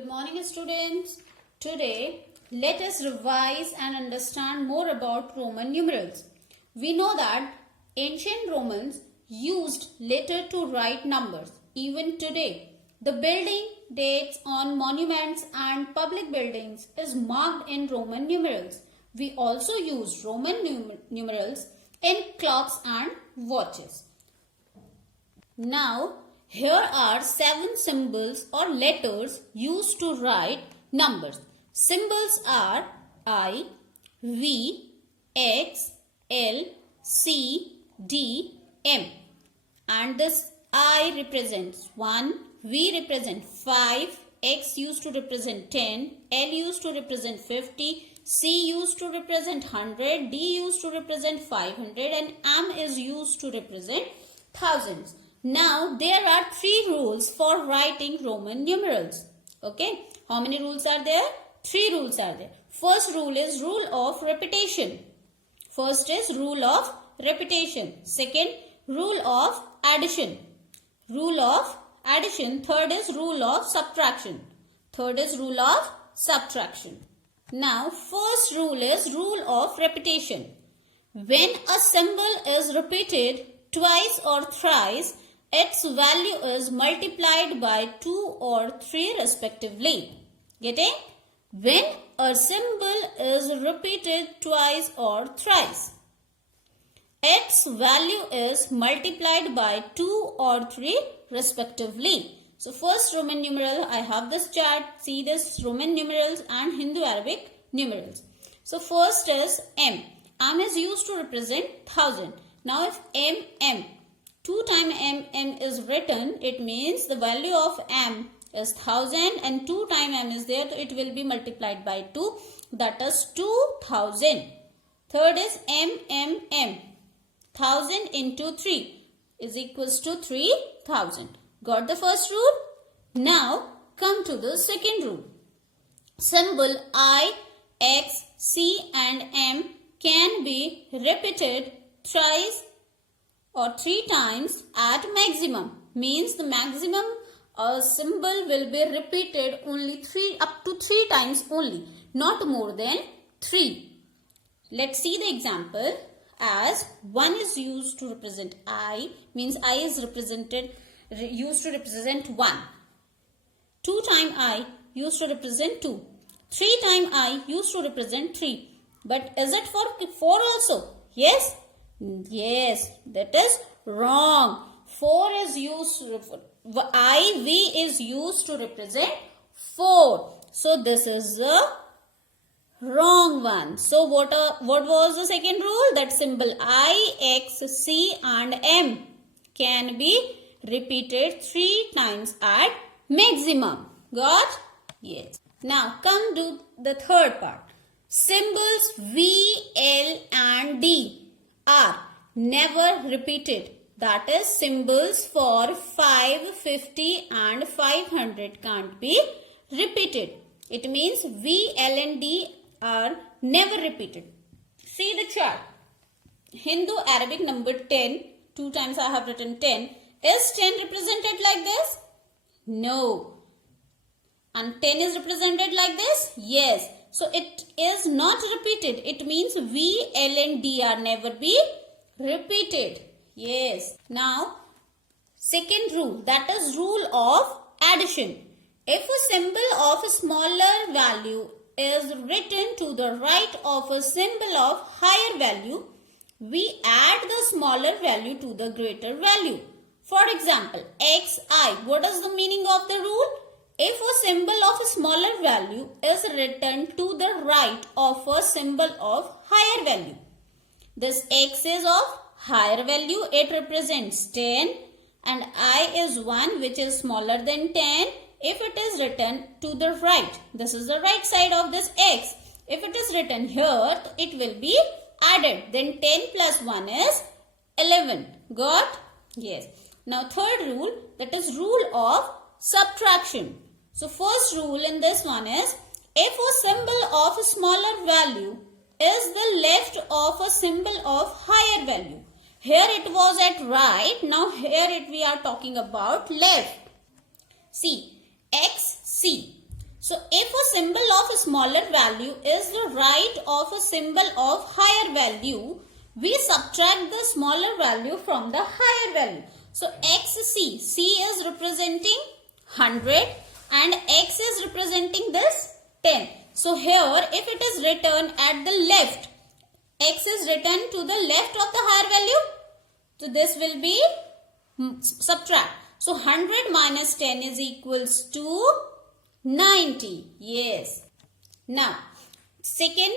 Good morning, students. Today, let us revise and understand more about Roman numerals. We know that ancient Romans used letter to write numbers. Even today, the building dates on monuments and public buildings is marked in Roman numerals. We also use Roman numerals in clocks and watches. Now, here are 7 symbols or letters used to write numbers. Symbols are I, V, X, L, C, D, M. And this I represents 1, V represents 5, X used to represent 10, L used to represent 50, C used to represent 100, D used to represent 500 and M is used to represent thousands. Now, there are 3 rules for writing Roman numerals. Okay. How many rules are there? 3 rules are there. First rule is rule of repetition. First is rule of repetition. Second, rule of addition. Rule of addition. Third is rule of subtraction. Third is rule of subtraction. Now, first rule is rule of repetition. When a symbol is repeated twice or thrice, its value is multiplied by 2 or 3 respectively. Getting? When a symbol is repeated twice or thrice, its value is multiplied by 2 or 3 respectively. So first Roman numeral, I have this chart. See this Roman numerals and Hindu-Arabic numerals. So first is M. M is used to represent 1000. Now if M 2 times M is written, it means the value of M is 1000 and 2 times M is there, so it will be multiplied by 2, that is 2000. Third is M. 1000 into 3 is equals to 3000. Got the first rule? Now come to the second rule. Symbol I, X, C and M can be repeated thrice or 3 times at maximum. Means the maximum symbol will be repeated only up to 3 times only, not more than 3. Let's see the example. As 1 is used to represent I, means I is used to represent 1. 2 times I used to represent 2. 3 times I used to represent 3. But is it for 4 also? Yes? Yes, that is wrong. 4 is used, IV is used to represent 4. So this is the wrong one. So what was the second rule? That symbol I, X, C and M can be repeated 3 times at maximum. Got? Yes. Now come to the third part. Symbols V, L and D are never repeated. That is, symbols for 5, 50 and 500 can't be repeated. It means V, L and D are never repeated. See the chart. Hindu-Arabic number 10, 2 times I have written 10. Is 10 represented like this? No. And 10 is represented like this? Yes. So it is not repeated. It means V, L and D are never be repeated. Yes. Now, second rule, that is rule of addition. If a symbol of a smaller value is written to the right of a symbol of higher value, we add the smaller value to the greater value. For example, XI. What is the meaning of the rule? If a symbol of a smaller value is written to the right of a symbol of higher value, this X is of higher value, it represents 10 and I is 1 which is smaller than 10. If it is written to the right, this is the right side of this X. If it is written here, it will be added. Then 10 plus 1 is 11. Got? Yes. Now third rule, that is rule of subtraction. So first rule in this one is, if a symbol of a smaller value is the left of a symbol of higher value. Here it was at right, now here we are talking about left. See, XC. So if a symbol of a smaller value is the right of a symbol of higher value, we subtract the smaller value from the higher value. So XC, C is representing 100 and X is representing this 10. So here if it is written at the left, X is written to the left of the higher value. So this will be subtract. So 100 minus 10 is equals to 90. Yes. Now, second,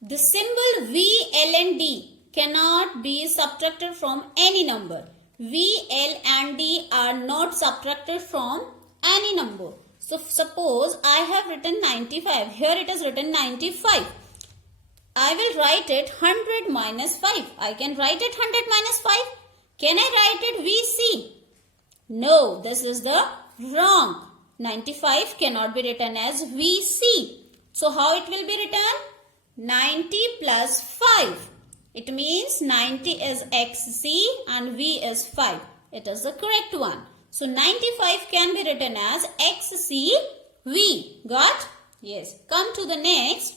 the symbol V, L and D cannot be subtracted from any number. V, L and D are not subtracted from any number. So, suppose I have written 95. Here it is written 95. I will write it 100 minus 5. I can write it 100 minus 5. Can I write it VC? No, this is the wrong. 95 cannot be written as VC. So how it will be written? 90 plus 5. It means 90 is XC and V is 5. It is the correct one. So 95 can be written as XCV. Got? Yes. Come to the next.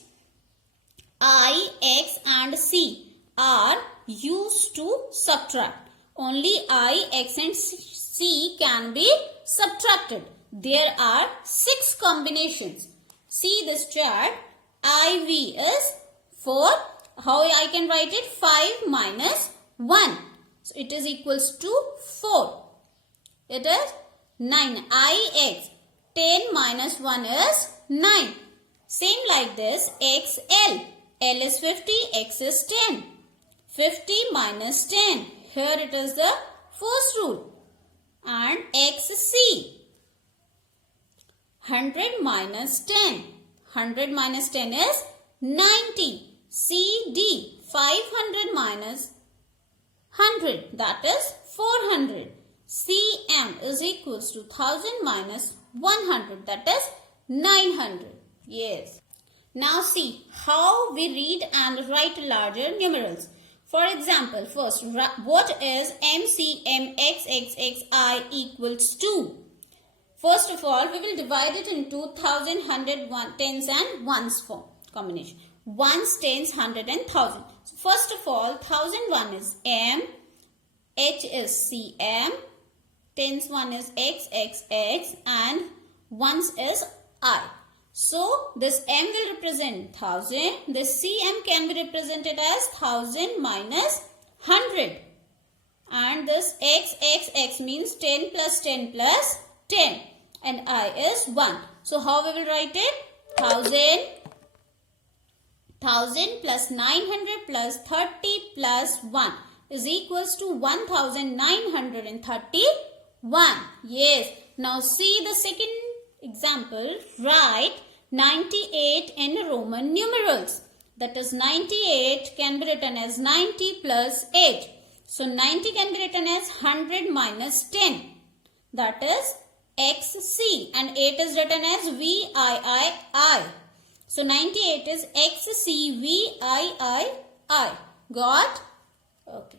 I, X and C are used to subtract. Only I, X and C can be subtracted. There are 6 combinations. See this chart. IV is 4. How I can write it? 5 minus 1. So it is equals to 4. It is 9. IX. 10 minus 1 is 9. Same like this. XL. L is 50. X is 10. 50 minus 10. Here it is the first rule. And XC. 100 minus 10. 100 minus 10 is 90. CD. 500 minus 100. That is 400. CM is equals to 1000 minus 100. That is 900. Yes. Now see how we read and write larger numerals. For example, first, what is MCMXXXI equals to? First of all, we will divide it into 1000, 100, tens and ones form combination. Ones, tens, 100 and 1000. So first of all, 1001 is M, H is CM, tens 1 is XXX and ones is I. So this M will represent 1000. This CM can be represented as 1000 minus 100. And this XXX means 10 plus 10 plus 10. And I is 1. So how we will write it? 1000 plus 900 plus 30 plus 1 is equals to 1931. Yes. Now see the second example. Write 98 in Roman numerals. That is 98 can be written as 90 plus 8. So 90 can be written as 100 minus 10. That is XC. And 8 is written as VIII. So 98 is XCVIII. Got? Okay.